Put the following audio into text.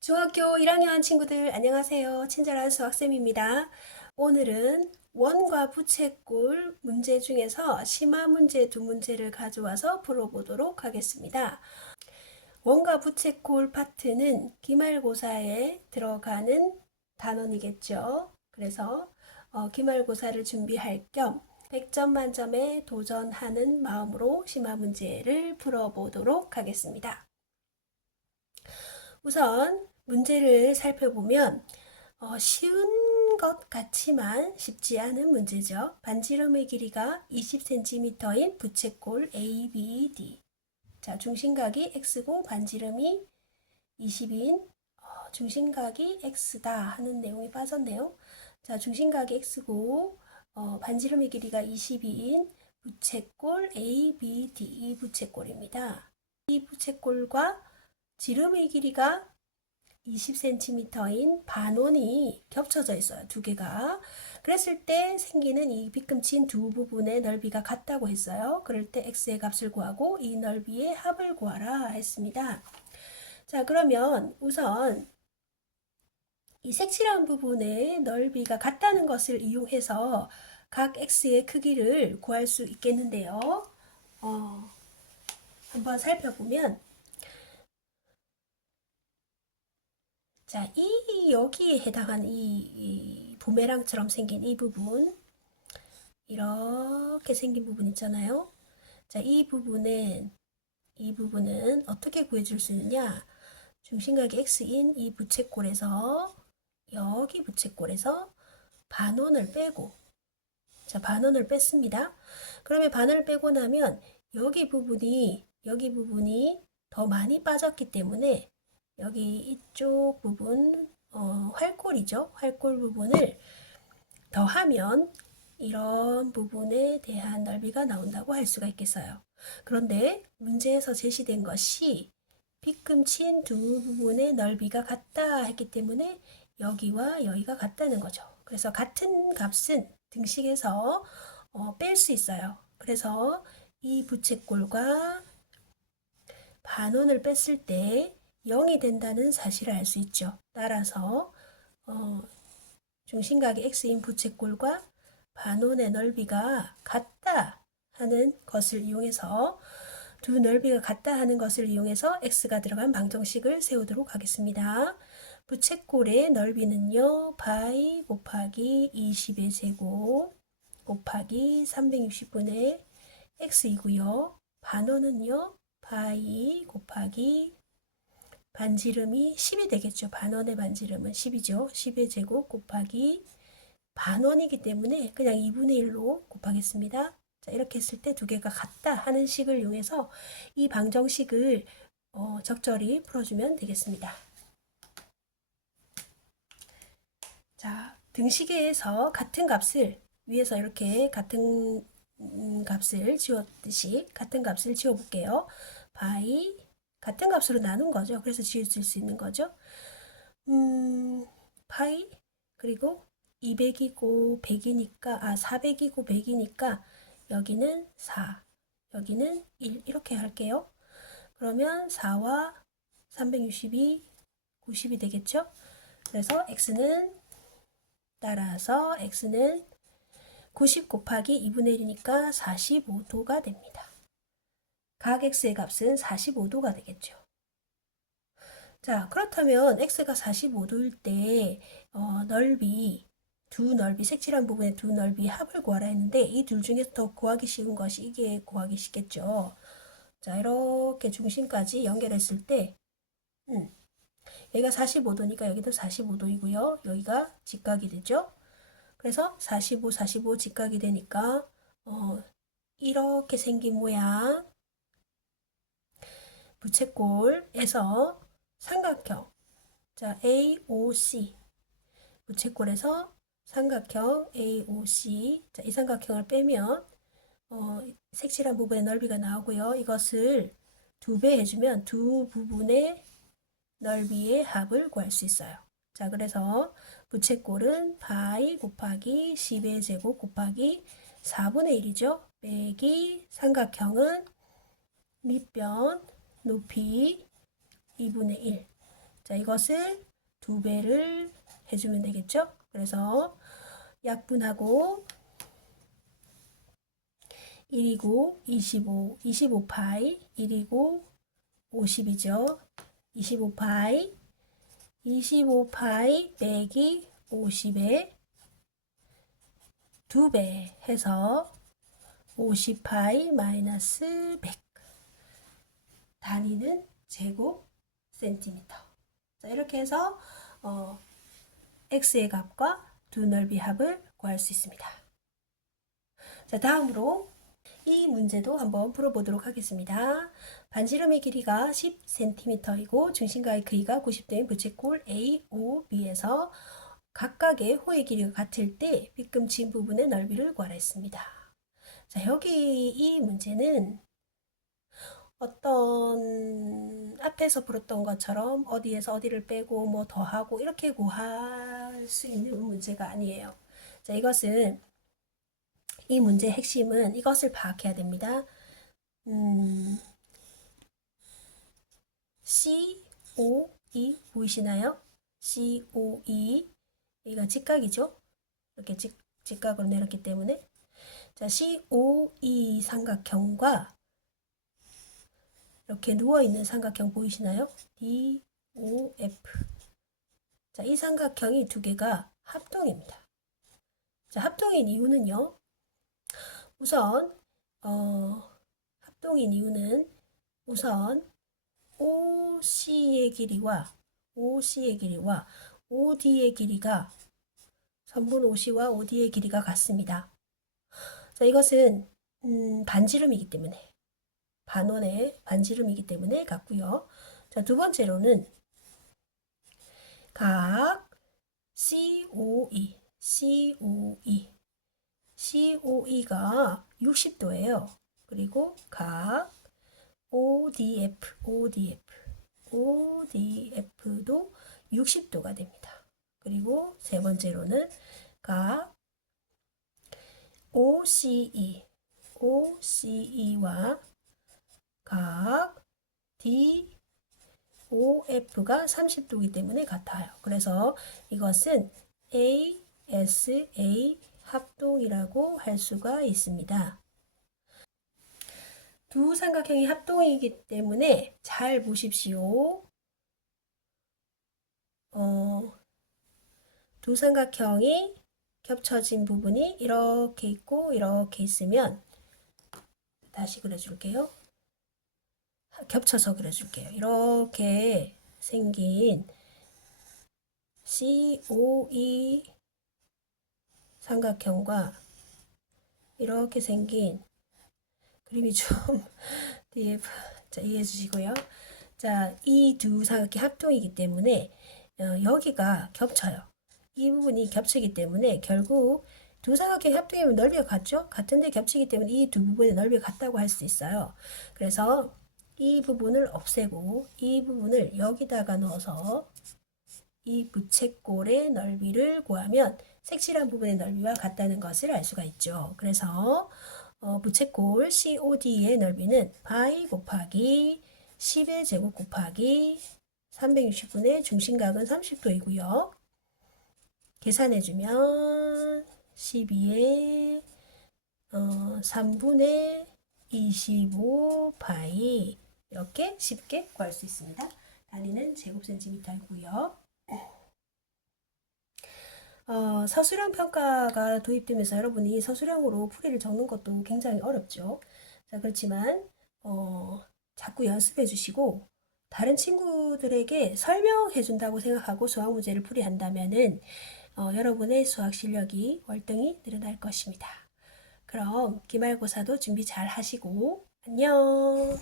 중학교 1학년 친구들 안녕하세요. 친절한 수학쌤입니다. 오늘은 원과 부채꼴 문제 중에서 심화 문제 두 문제를 가져와서 풀어보도록 하겠습니다. 원과 부채꼴 파트는 기말고사에 들어가는 단원이겠죠. 그래서 기말고사를 준비할 겸 100점 만점에 도전하는 마음으로 심화 문제를 풀어보도록 하겠습니다. 우선 문제를 살펴보면 쉬운 것 같지만 쉽지 않은 문제죠. 반지름의 길이가 20cm인 부채꼴 ABD. 자, 중심각이 X고 반지름이 20인 중심각이 X다 하는 내용이 빠졌네요. 자, 중심각이 X고 반지름의 길이가 22인 부채꼴 ABD 이 부채꼴입니다. 이 부채꼴과 지름의 길이가 20cm인 반원이 겹쳐져 있어요. 두 개가. 그랬을 때 생기는 이 빗금친 두 부분의 넓이가 같다고 했어요. 그럴 때 x의 값을 구하고 이 넓이의 합을 구하라 했습니다. 자, 그러면 우선 이 색칠한 부분의 넓이가 같다는 것을 이용해서 각 x의 크기를 구할 수 있겠는데요. 한번 살펴보면 자, 여기에 해당하는 이 부메랑처럼 생긴 이 부분, 이렇게 생긴 부분 있잖아요. 자, 이 부분은 어떻게 구해줄 수 있느냐? 중심각이 x인 이 부채꼴에서 여기 부채꼴에서 반원을 빼고, 자, 반원을 뺐습니다. 그러면 반원을 빼고 나면 여기 부분이 더 많이 빠졌기 때문에 여기 이쪽 부분 활골이죠. 활골 부분을 더하면 이런 부분에 대한 넓이가 나온다고 할 수가 있겠어요. 그런데 문제에서 제시된 것이 빗금친 두 부분의 넓이가 같다 했기 때문에 여기와 여기가 같다는 거죠. 그래서 같은 값은 등식에서 뺄 수 있어요. 그래서 이 부채꼴과 반원을 뺐을 때 0이 된다는 사실을 알 수 있죠. 따라서 중심각이 x인 부채꼴과 반원의 넓이가 같다 하는 것을 이용해서 두 넓이가 같다 하는 것을 이용해서 x가 들어간 방정식을 세우도록 하겠습니다. 부채꼴의 넓이는요. 파이 곱하기 20의 제곱 곱하기 360분의 x이고요. 반원은요. 파이 곱하기 반지름이 10이 되겠죠. 반원의 반지름은 10이죠. 10의 제곱 곱하기 반원이기 때문에 그냥 2분의 1로 곱하겠습니다. 자, 이렇게 했을 때 두 개가 같다 하는 식을 이용해서 이 방정식을 적절히 풀어주면 되겠습니다. 자, 등식에서 같은 값을 위에서 이렇게 같은 값을 지웠듯이 같은 값을 지워볼게요. 바이 같은 값으로 나눈 거죠. 그래서 지울 수 있는 거죠. 파이 그리고 200이고 100이니까 400이고 100이니까 여기는 4 여기는 1 이렇게 할게요. 그러면 4와 360이 90이 되겠죠. 그래서 x는 따라서 x는 90 곱하기 2분의 1이니까 45도가 됩니다. 각 x의 값은 45도가 되겠죠. 자, 그렇다면 x가 45도일 때 두 넓이, 색칠한 부분의 두 넓이 합을 구하라 했는데 이 둘 중에서 더 구하기 쉬운 것이 이게 구하기 쉽겠죠. 자, 이렇게 중심까지 연결했을 때 여기가 45도니까 여기도 45도이고요. 여기가 직각이 되죠. 그래서 45, 45 직각이 되니까 이렇게 생긴 모양 부채꼴에서 삼각형 자 AOC 부채꼴에서 삼각형 AOC 자, 이 삼각형을 빼면 색칠한 부분의 넓이가 나오고요. 이것을 2배 해주면 두 부분의 넓이의 합을 구할 수 있어요. 자, 그래서 부채꼴은 파이 곱하기 10의 제곱 곱하기 4분의 1이죠. 빼기 삼각형은 밑변 높이 2분의 1. 자, 이것을 2배를 해주면 되겠죠? 그래서 약분하고 1이고 25, 25파이, 1이고 50이죠. 25파이, 25파이 빼기 50에 2배 해서 50파이 마이너스 100. 단위는 제곱 센티미터. 자, 이렇게 해서 x의 값과 두 넓이 합을 구할 수 있습니다. 자, 다음으로 이 문제도 한번 풀어보도록 하겠습니다. 반지름의 길이가 10cm이고 중심과의 크기가 90도인 부채꼴 A, O, B에서 각각의 호의 길이가 같을 때 빗금친 부분의 넓이를 구하라 했습니다. 자, 여기 이 문제는 어떤 앞에서 풀었던 것처럼 어디에서 어디를 빼고 뭐 더하고 이렇게 구할 수 있는 문제가 아니에요. 자, 이 문제의 핵심은 이것을 파악해야 됩니다. COE 보이시나요? COE 여기가 직각이죠? 이렇게 직각으로 내렸기 때문에 자, COE 삼각형과 이렇게 누워있는 삼각형 보이시나요? DOF. 자, 이 삼각형이 두 개가 합동입니다. 자, 합동인 이유는요. 우선 합동인 이유는 우선 OC의 길이와 OD의 길이가 선분 OC와 OD의 길이가 같습니다. 자, 이것은 반지름이기 때문에 반원의 반지름이기 때문에 같고요. 자, 두 번째로는 각 COE가 60도예요. 그리고 각 ODF도 60도가 됩니다. 그리고 세 번째로는 각 OCE와 각 DOF가 30도이기 때문에 같아요. 그래서 이것은 ASA 합동이라고 할 수가 있습니다. 두 삼각형이 합동이기 때문에 잘 보십시오. 두 삼각형이 겹쳐진 부분이 이렇게 있고 이렇게 있으면 다시 그려줄게요. 겹쳐서 그려줄게요. 이렇게 생긴 COE 삼각형과 이렇게 생긴 그림이 좀 DF 자, 이해해 주시고요. 자, 이 두 삼각형이 합동이기 때문에 여기가 겹쳐요. 이 부분이 겹치기 때문에 결국 두 삼각형이 합동이면 넓이가 같죠? 같은데 겹치기 때문에 이 두 부분의 넓이가 같다고 할 수 있어요. 그래서 이 부분을 없애고 이 부분을 여기다가 넣어서 이 부채꼴의 넓이를 구하면 색칠한 부분의 넓이와 같다는 것을 알 수가 있죠. 그래서 부채꼴 COD의 넓이는 파이 곱하기 10의 제곱 곱하기 360분의 중심각은 30도이고요. 계산해주면 12의 3분의 25파이 이렇게 쉽게 구할 수 있습니다. 단위는 제곱센티미터이고요. 서술형 평가가 도입되면서 여러분이 서술형으로 풀이를 적는 것도 굉장히 어렵죠. 자, 그렇지만 자꾸 연습해 주시고 다른 친구들에게 설명해 준다고 생각하고 수학 문제를 풀이한다면은 여러분의 수학 실력이 월등히 늘어날 것입니다. 그럼 기말고사도 준비 잘 하시고 안녕.